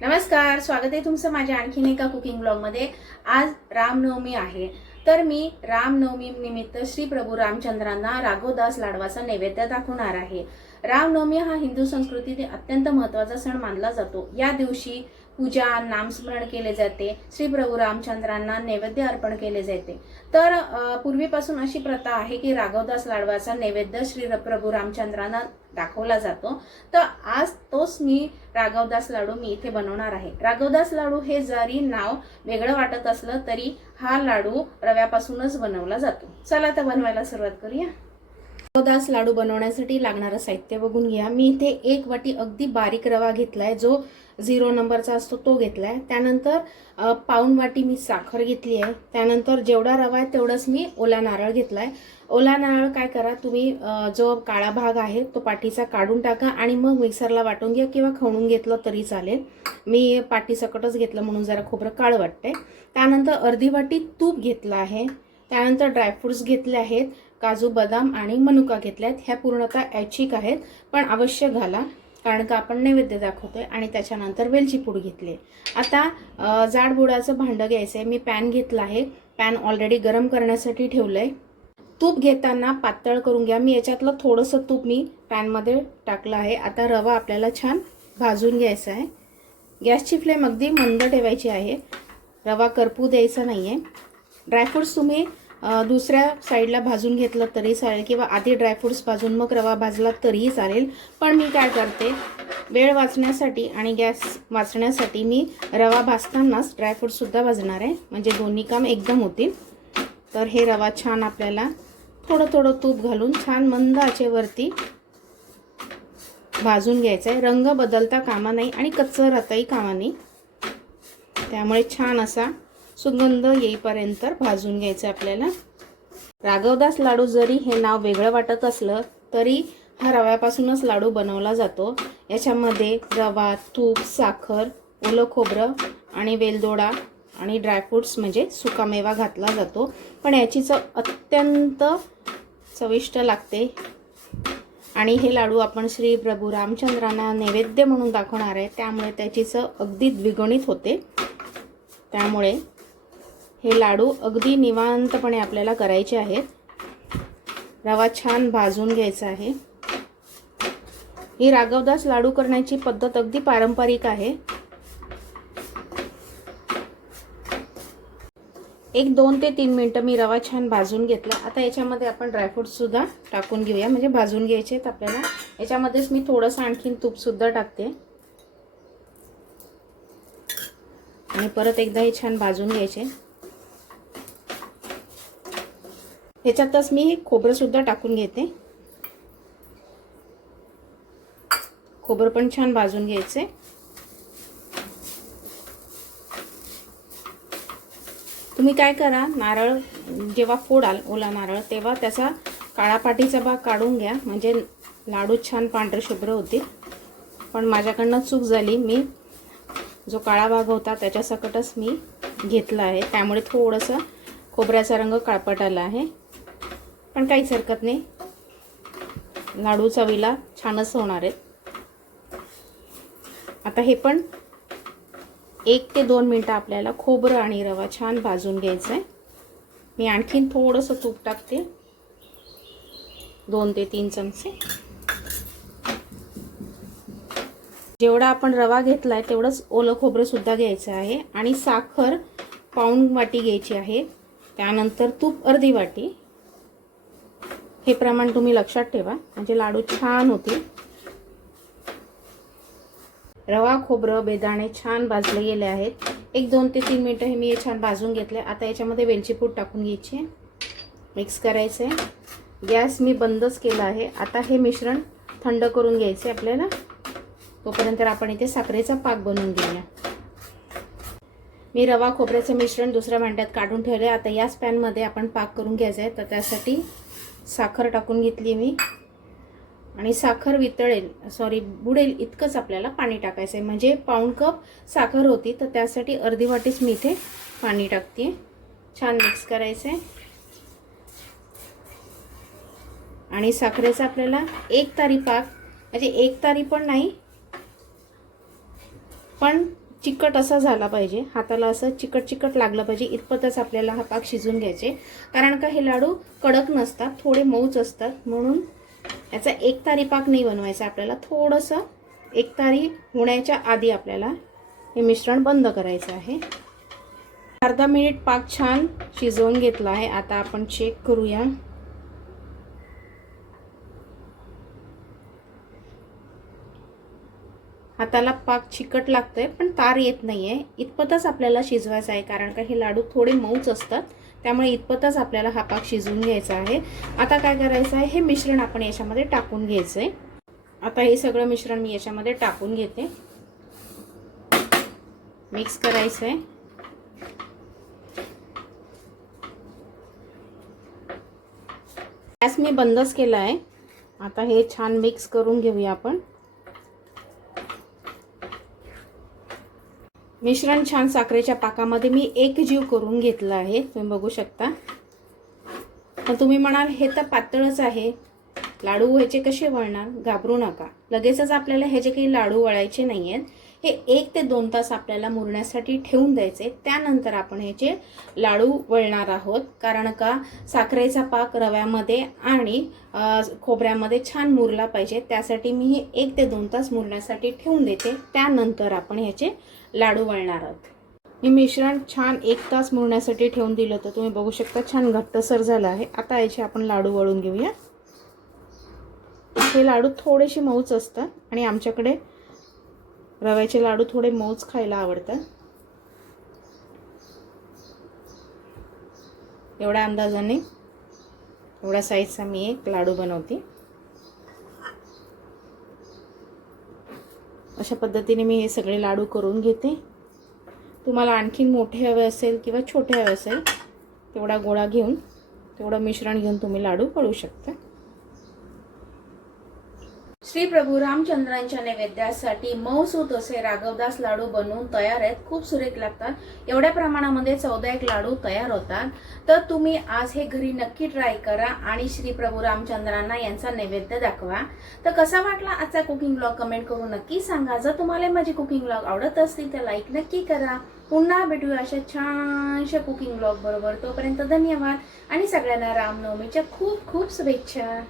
नमस्कार, स्वागत आहे तुमचं माझ्या आणखीन एका कुकिंग ब्लॉगमध्ये। आज रामनवमी आहे, तर मी रामनवमी निमित्त श्री प्रभू रामचंद्रांना राघवदास लाडवाचा नैवेद्य दाखवणार आहे। रामनवमी हा हिंदू संस्कृतीत अत्यंत महत्त्वाचा सण मानला जातो। या दिवशी पूजा, नामस्मरण केले जाते, श्री प्रभू रामचंद्रांना नैवेद्य अर्पण केले जाते। तर पूर्वीपासून अशी प्रथा आहे की राघवदास लाडवाचा नैवेद्य श्री प्रभू रामचंद्रांना दाखवला जातो। तर आज तोच मी राघवदास लाडू मी इथे बनवणार आहे। राघवदास लाडू हे जरी नाव वेगळं वाटत असलं तरी हा लाडू रव्यापासूनच बनवला जातो। चला तर बनवायला सुरुवात करूया। राघवदास लाडू बनवण्यासाठी लागणारं साहित्य बघून घ्या। मी इथे 1 वाटी अगदी बारीक रवा घेतलाय, जो 0 नंबरचा असतो तो घेतलाय। त्यानंतर पाऊण वाटी मी साखर घेतली आहे। त्यानंतर जेवढा रवा आहे तेवढंच मी ओला नारळ घेतलाय। ओला नारळ काय करा तुम्ही, जो काळा भाग आहे तो पाठीचा काढून टाका आणि मग मिक्सरला वाटून घ्या किंवा खवणून घेतलं तरी चालेल। मी पाठी सकटच घेतलं म्हणून जरा खोबरं काळं वाटतंय। त्यानंतर अर्धी वाटी तूप घेतलं आहे। त्यानंतर ड्रायफ्रुट्स घेतले आहेत, काजू, बदाम आणि मनुका घेतल्यात। ह्या पूर्णतः ऐच्छिक आहेत पण अवश्य घाला, कारण का आपण नैवेद्य दाखवतोय। आणि त्याच्यानंतर वेलची पूड घेतली। आता जाड बुडाचं भांडं घ्यायचं आहे। मी पॅन घेतला आहे, पॅन ऑलरेडी गरम करण्यासाठी ठेवलंय। तूप घेताना पातळ करून घ्या। मी याच्यातलं थोडंसं तूप मी पॅनमध्ये टाकलं आहे। आता रवा आपल्याला छान भाजून घ्यायचा आहे। गॅसची फ्लेम अगदी मंद ठेवायची आहे, रवा करपू द्यायचा नाही आहे। ड्रायफ्रुट्स तुम्ही दुसऱ्या साईडला भाजून घेतलं तरी चालेल किंवा आधी ड्रायफ्रुट्स भाजून मग रवा भाजला तरीही चालेल। पण मी काय करते, वेळ वाचण्यासाठी आणि गॅस वाचण्यासाठी मी रवा भाजतानाच ड्रायफ्रुट्ससुद्धा भाजणार आहे, म्हणजे दोन्ही काम एकदम होतील। तर हे रवा छान आपल्याला थोडं थोडं तूप घालून छान मंद आचेवरती भाजून घ्यायचं आहे। रंग बदलता कामा नाही आणि कच्चं राहताही कामा नाही, त्यामुळे छान असा सुगंध येईपर्यंत भाजून घ्यायचं आपल्याला। राघवदास लाडू जरी हे नाव वेगळं वाटत असलं तरी हा रव्यापासूनच लाडू बनवला जातो। याच्यामध्ये रवा, तूप, साखर, ओलं खोबरं आणि वेलदोडा आणि ड्रायफ्रुट्स म्हणजे सुकामेवा घातला जातो। पण याची चव अत्यंत चविष्ट लागते आणि हे लाडू आपण श्री प्रभू रामचंद्रांना नैवेद्य म्हणून दाखवणार आहे, त्यामुळे त्याची चव अगदी द्विगुणित होते। त्यामुळे हे लाडू अगदी निवांतपणे आपल्याला करायचे आहेत। रवा छान भाजून घ्यायचा आहे। ही राघवदास लाडू करण्याची पद्धत अगदी पारंपरिक आहे। 1-2 ते 3 मिनिटं मी रवा छान भाजून घेतला। आता याच्यामध्ये आपण ड्रायफ्रुट्स सुद्धा टाकून घेऊया, म्हणजे भाजून घ्यायचे आहेत आपल्याला। याच्यामध्येच मी थोडंसं आणखीन तूप सुद्धा टाकते आणि परत एकदा हे छान भाजून घ्यायचे। ह्याच्यातच मी खोबरं सुद्धा टाकून घेते। खोबरं पण छान भाजून घ्यायचे। तुम्ही काय करा, नारळ जेव्हा फोडाल ओला नारळ तेव्हा त्याचा काळा पाठीचा भाग काढून घ्या, म्हणजे लाडू छान पांढरे शुभ्र होतील। पण माझ्याकडनं चूक झाली, मी जो काळा भाग होता त्याच्या सकटच मी घेतला आहे, त्यामुळे थोडंसं खोबऱ्याचा रंग काळपट आला आहे। पण काहीच हरकत नाही, लाडू चवीला छानच होणार आहेत। आता हे पण 1 ते 2 मिनिटं आपल्याला खोबरं आणि रवा छान भाजून घ्यायचं आहे। मी आणखीन थोडंसं तूप टाकते, 2 ते 3 चमचे। जेवढा आपण रवा घेतलाय तेवढंच ओलं खोबरं सुद्धा घ्यायचं आहे आणि साखर पाऊण वाटी घ्यायची आहे। त्यानंतर तूप अर्धी वाटी। हे प्रमाण तुम्ही लक्षात ठेवा, म्हणजे लाडू छान होतील। रवा, खोबरं, बेदाणे छान भाजले गेले आहेत। 1-2 ते 3 मिनिटं हे मी छान भाजून घेतले। आता याच्यामध्ये वेलची पूड टाकून घ्यायची, मिक्स करायचं आहे। गॅस मी बंदच केला आहे। आता हे मिश्रण थंड करून घ्यायचे आपल्याला, तोपर्यंत आपण इथे साखरेचा पाक बनवून घेऊया। मी रवा खोबऱ्याचं मिश्रण दुसऱ्या भांड्यात काढून ठेवले। आता याच पॅनमध्ये आपण पाक करून घ्यायचा आहे। तर त्यासाठी साखर टाकून घेतली मी आणि साखर बुडेल इतकंच आपल्याला पाणी टाकायचं आहे, म्हणजे पाऊण कप साखर होती तर त्यासाठी अर्धी वाटीच मी इथे पाणी टाकते। छान मिक्स करायचं आहे आणि साखरेचा आपल्याला 1 तारी पाक, म्हणजे 1 तारी पण नाही पण चिकट असा झाला पाहिजे, हाताला असं चिकट चिकट लागलं पाहिजे, इतपतच आपल्याला हा पाक शिजून घ्यायचे. कारण का हे लाडू कडक नसतात, थोडे मऊच असतात, म्हणून याचा एकतारी पाक नाही बनवायचा आपल्याला. थोडंसं एकतारी होण्याच्या आधी आपल्याला हे मिश्रण बंद करायचं आहे. अर्धा मिनिट पाक छान शिजवून घेतला आहे. आता आपण चेक करूया. हाताला पाक चिकट लागतोय पण तार येत नाहीये, इतपतच आपल्याला शिजवायचं आहे. कारण का हे लाडू थोडे मऊच असतात, त्यामुळे इतपतच आपल्याला हा पाक शिजवून घ्यायचा आहे. आता काय करायचं आहे, हे मिश्रण आपण याच्यामध्ये टाकून घ्यायचंय. आता हे सगळं मिश्रण मी याच्यामध्ये टाकून घेते. मिक्स करायचंय. गॅस मी बंदच केला आहे. आता हे छान मिक्स करून घेऊया आपण. मिश्रण छान साखरेच्या पाकामध्ये मी एकजीव करून घेतलं आहे, तुम्ही बघू शकता. तर तुम्ही म्हणाल हे तर पातळच आहे, लाडू ह्याचे कसे वळणार? घाबरू नका, लगेचच आपल्याला ह्याचे काही लाडू वळायचे नाही आहेत. हे 1 ते 2 तास आपल्याला मुरण्यासाठी ठेवून द्यायचे. त्यानंतर आपण ह्याचे लाडू वळणार आहोत. कारण का साखरेचा पाक रव्यामध्ये आणि खोबऱ्यामध्ये छान मुरला पाहिजे, त्यासाठी मी हे 1 ते 2 तास मुरण्यासाठी ठेवून देते. त्यानंतर आपण ह्याचे लाडू वळणार आहोत. मी मिश्रण छान 1 तास मुरण्यासाठी ठेवून दिलं होतं, तुम्ही बघू शकता छान घट्टसर झालं आहे. आता याचे आपण लाडू वळून घेऊया. हे लाडू थोडेसे मऊच असतात आणि आमच्याकडे रव्याचे लाडू थोडे मऊच खायला आवडतात. एवढ्या अंदाजाने एवढ्या साईजचा मी एक लाडू बनवते. अशा पद्धतीने मी हे सगळे लाडू करून घेते. तुम्हाला आणखीन मोठे हवे असेल किंवा छोटे हवे असेल तेवढा गोळा घेऊन, तेवढं मिश्रण घेऊन तुम्ही लाडू वळू शकता. श्री प्रभू रामचंद्रांच्या नैवेद्यासाठी मऊसूत असे राघवदास लाडू बनवून तयार आहेत. खूप सुरेख लागतात. एवढ्या प्रमाणामध्ये 14 लाडू तयार होतात. तर तुम्ही आज हे घरी नक्की ट्राय करा आणि श्री प्रभू रामचंद्रांना यांचा नैवेद्य दाखवा. तर कसा वाटला आजचा कुकिंग ब्लॉग कमेंट करून नक्की सांगा. जर तुम्हाला माझी कुकिंग ब्लॉग आवडत असतील तर लाईक नक्की करा. पुन्हा भेटूया अशा छानशा कुकिंग ब्लॉग बरोबर. तोपर्यंत धन्यवाद आणि सगळ्यांना रामनवमीच्या खूप खूप शुभेच्छा.